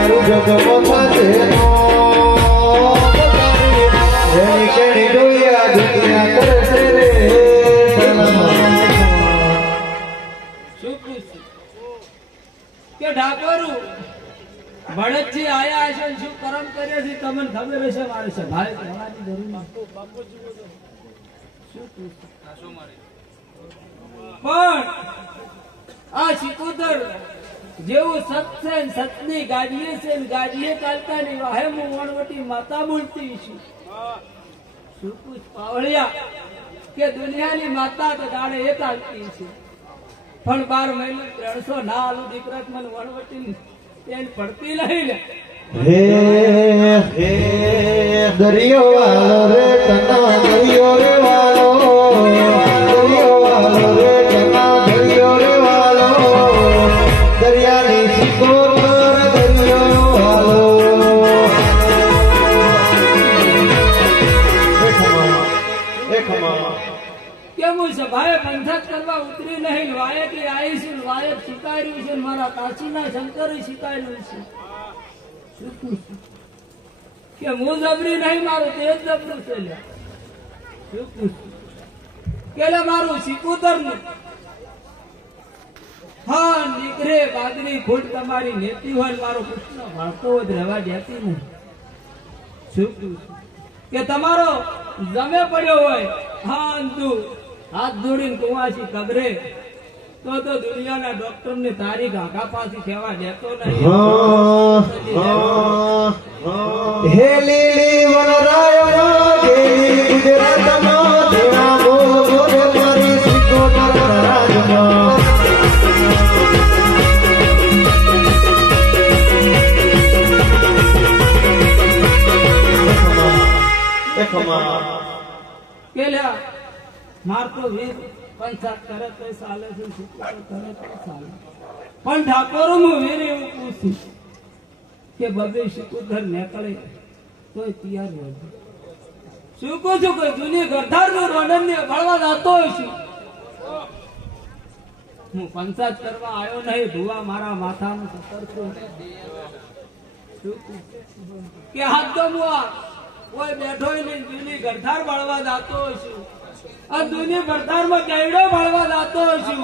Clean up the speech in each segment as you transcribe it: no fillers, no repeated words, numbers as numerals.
તારું જગમાં થશે એની કેણી ડોયા દુનિયા કરશે રે શું પૂછ્યું કે ઠાકોરું ભડતજી આયા હશે ને શું કરમ કર્યા છે તમને ખબર હશે મારે છે ભાઈ કહેવાની જરૂર નથી શું પૂછ્યું પણ આ સિકોતર જેવું સત છે ને સતની ગાડીએ છે ને ગાડીએ ચાલતા નહીં વાહે હું વણવટી માતા બોલતી છું શું પૂછ પાવળિયા કે દુનિયાની માતા તો દાડે એ ચાલતી છે પણ 12 મહિને 300 ના આલુ દીકરા મને વણવટી એને પડતી નહીં લે હે હે દરિયો વાળો રે કના દરિયો રે વાળો દરિયો વાળો રે કના દરિયો રે વાળો દરિયાની સિકોતર દરિયો વાળો કેવું છે ભાઈ પંથક કરવા ઉતરી નહીં વાયે કે આવીશું વાયે શીખાયું છે મારા કાશીના શંકરે શીખાયું છે કે હું જબરી નહીં મારું તે જ જબરું છે લે કે મારું સિકોતર નું હા નીકળે બાદરી ફૂટ તમારી નેતી હોય મારો કૃષ્ણ વાળતો જ રહેવા દેતી નહીં શું કે તમારો જમે પડ્યો હોય હા તું હાથ જોડીને કુવાસી કબરે તો દુનિયાના ડોક્ટર ને તારીખ આખા પાછી કહેવા દેતો નહીં હે લીલી વનરાયમાં ગેલી ગુજરાતમાં ધીણા બોલ બોલ મારી સિકોતર રાજમાં કેલ્યા માર તો વીર પંચાત કરે તો ચાલે છે સિકોતર કરે તો ચાલે પણ ઠાકોર હું વીર એવું પૂછું કે બબે સિકોતર નીકળે તોય તૈયાર રહેજો શું કહું છું કે જૂની ગરધાર નું રોડન ને ભળવા જતો છું હું પંચાત કરવા આવ્યો નહીં ધુવા મારા માથાનું સતર છું કે હાથ તો મુઆ કોઈ બેઠો નહીં જૂની ગરધાર ભળવા જતો છું આ જૂની ગરધાર માં કેડો ભળવા જતો છું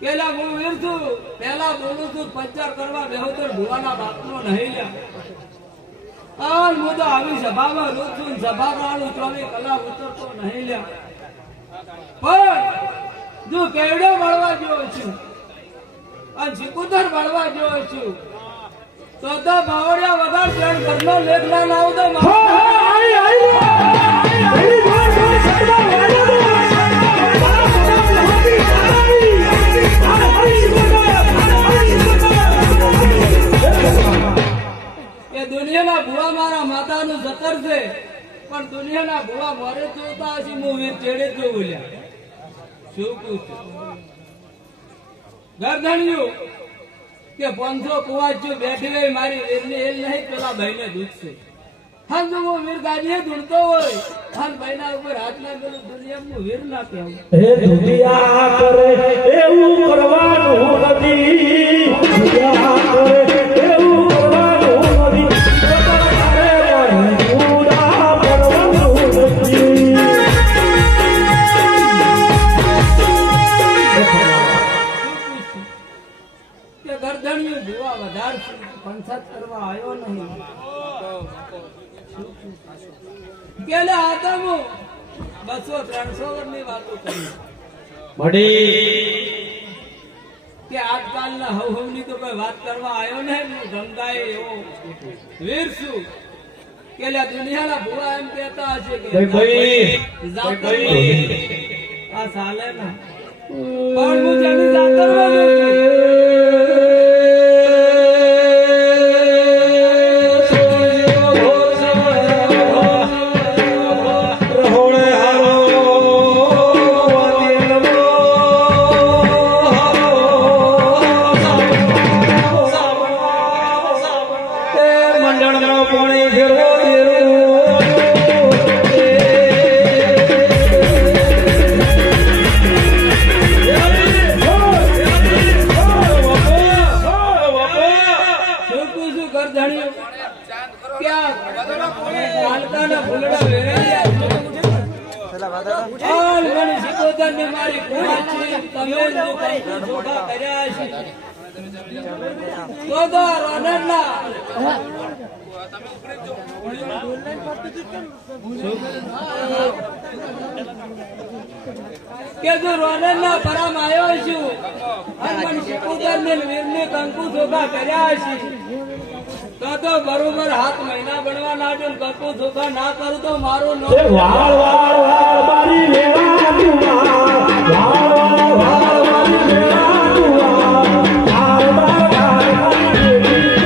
પેલા હું વીર છું પેલા બોલું છું પંચાર કરવા બેહોતર ભુવાના બાપનો નહીં લ્યા હું તો આવી સભામાં રોજ છું સભા કાળું 24 કલાક ઉતરતો નહીં લ્યા પણ જો કેવડો મળવા જેવો છું અને સિકોતર મળવા જેવો છું તો બાવળિયા વગર પ્લેન ઘરનો લેખ ના લાવ તો દુનિયાના ભુવા મારા માતાનું જતર છે પણ દુનિયાના ભુવા મોરે જોતા હશે હું વીર ચેડે જો બોલ્યા શું પૂછું ગરધણિયું કે 500 કુવાજો બેઠી રહી મારી વીરની એલ નહીં પેલા ભાઈને દૂધશે હા જો હું વીર ગાડીએ ધૂળતો હોય હા ભાઈના ઉપર હાથ ના પેલું દુનિયા હું વીર ના કહેવું હે દુનિયા કરે એવું કરવાનું નથી દુનિયા કરે એવું પંચાત કરવા આવ્યો નહીં કેલે આતા હું 200-300 વર્ષની વાતો કરી કે આજકાલના હવની તો કોઈ વાત કરવા આવ્યો નહીં ગંગાએ એવો વીર છું કેલે દુનિયાના ભુવા એમ કહેતા હશે કે આ ચાલે ના પણ હું જાણી જાતરવાનો કંકુ ચોખા કર્યા છે તો રોનડના કે જો રોનડના પરામ આવ્યો છું અને મને શિકોતર ને વીરને કંકુ ચોખા કર્યા છે તો બરોબર 7 મહિના બનવા લાગ્યો ને કંકુ ચોખા ના કરું તો મારું એ વાળ વાળ વાળ મારી વેળા દુઆ વાળ વાળ વાળ મારી વેળા દુઆ વાળ વાળ વાળ મારી વેળા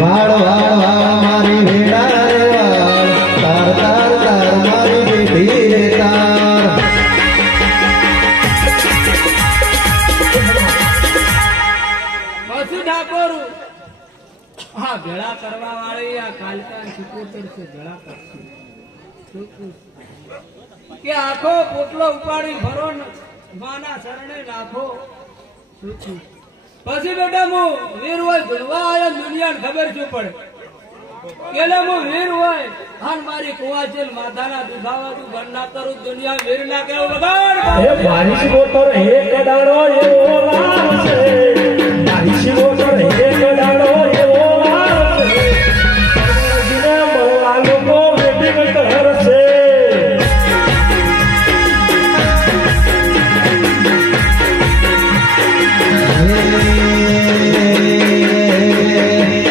વાળ વાળ વાળ મારી વેળા રે વાળ તાર તાર તાર મારી બેટી રે તાર પછી ઠાકોર હા ભેળા કરવા વાળી આ કાલકા શિકોતર છે ભેળા કરશે કે આખો પોટલો ઉપાડી ભરો ને માના શરણે નાખો પછી બેટા હું વીર હોય ભણવા આવ્યો દુનિયાને ખબર શું પડે કેલે હું વીર હોય હાન મારી કુવાચેલ માથાના દુખાવા તું બંધ ના કરું દુનિયા વીર ના કેવું વગાડ એ મારી શિકોતર એક દાડો એવો લાવશે મારી શિકોતર એક દાડો એવો લાવશે જીને મળવા લોકો વેટિંગ કરશે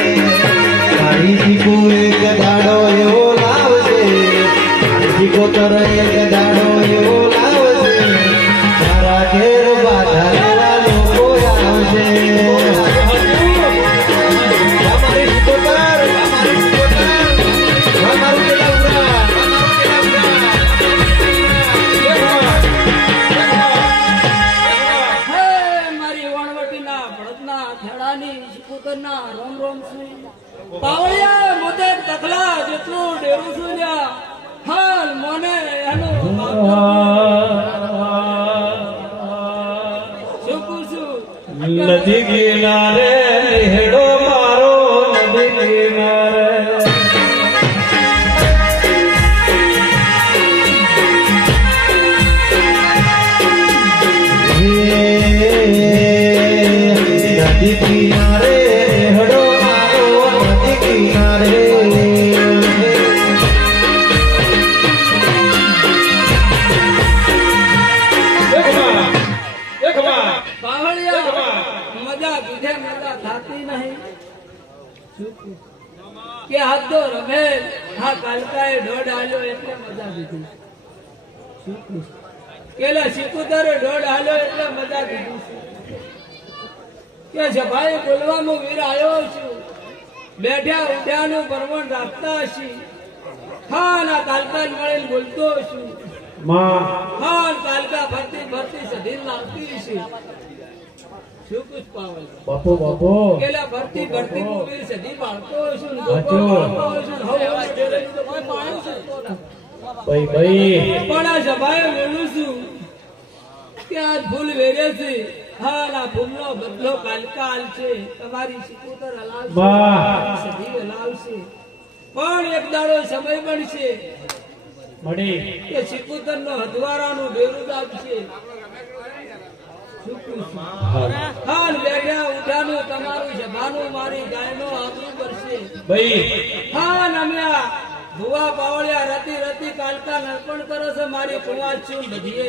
મારી શીખો એક દાડો એવો લાવશે મારી શીખોતર એક દાડો એવો લાવશે તારા ઘેર બાધા લેવા લોકો આવશે અમારી શીખોતર અમારું કેલાવડા હે મારી વણવટીના ભળતના થેડાની શિકોતરના રોમ રોમ સુઈ પાવળિયા મોતે તકલા જેટલું ડેરું છું લ્યા હાલ મોને એનું શું પૂછું નદી કિનારે હેડો મારો નદી કિનારે નદી કિનારે હડો મારો નદી કિનારે પાવળિયા મજા કીધે મજા થાતી નહીં શું પૂછું? કે હાથો રમે હા કાલકાએ દોઢ આલ્યો એટલે મજા દીધી શું પૂછું? કેલા શિકોતરે દોઢ આલ્યો એટલે મજા દીધી કે સભાએ બોલવામાં વીર આવ્યો છું બેઠા ઉઠ્યાનું પરવણ રાખતા હશી હા ના કાલકા મળીને બોલતો છું માં હા કાલકા ભરતી ભરતી સધીર લાવતી હશે શું કુછ પાવલ બાપો બાપો કેલા ભરતી ભરતી હું વીર સધી બાળતો છું ને હાચો. બાળતો છું ને હવે ડેરેથી તો કોઈ પાણી શકતો નથી. ભાઈ ભાઈ પણ આ સભાએ બોલું છું કે આજ ફૂલ વેરે છે હા ના ફૂલનો બદલો કાલકા આલશે તમારી શિકોતર હલાવશે વાહ. તમારી સધી હલાવશે પણ એક દાડો સમય બનશે મળી કે શિકોતર નો હથવારાનું બેરું આપશે હાલ બેઠા ઉઠાનું તમારું જભાનું મારી ગાયનો આબરૂ કરશે ભાઈ હા નમ્યા ભુવા પાવળિયા રતી રતી કાલકા નર્પણ કરો છો મારી કુંવાજ છું બધીએ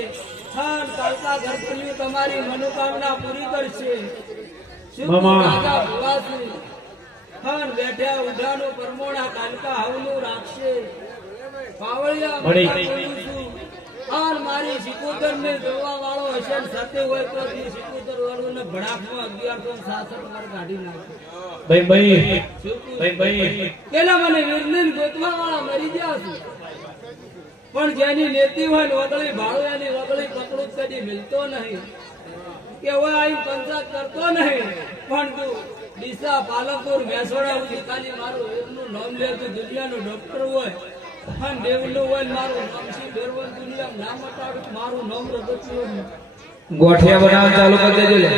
હા કાલકા ઘર ખોલ્યું તમારી મનોકામના પૂરી કરશે શું મામા. રાજા ભુવાશ્રી હા બેઠા ઉઠાનું પરમોણા કાલકા હવનું રાખશે પાવળિયા મળી. માતા બોલું છું હાલ મારી શિકોતર ને જોવા વાળો હશે ને સાથે હોય તો શિકોતર વાળું ને ભડાકમાં 1166 વાર કાઢી નાખે ભાઈ ભાઈ શું કહું? ભાઈ ભાઈ પેલા મને વીરને ગોતવા વાળા મરી ગયા છે પણ જેની લેતી હોય ને વગળી ભાડો એની વગળી પકડું જ કદી મિલતો નહીં કે હવે આઈ પંચાયત કરતો નહીં પણ તું ડીસા પાલનપુર મેસોડા સુધી ખાલી મારું વીરનું નામ લે તું દુનિયાનો ડોક્ટર હોય અને દેવનું હોય ને મારું નામ છે બેરવન દુનિયા નામ અટાડું મારું નામ રગત ગોઠિયા બનાવવાનું ચાલુ કરી દેજો લે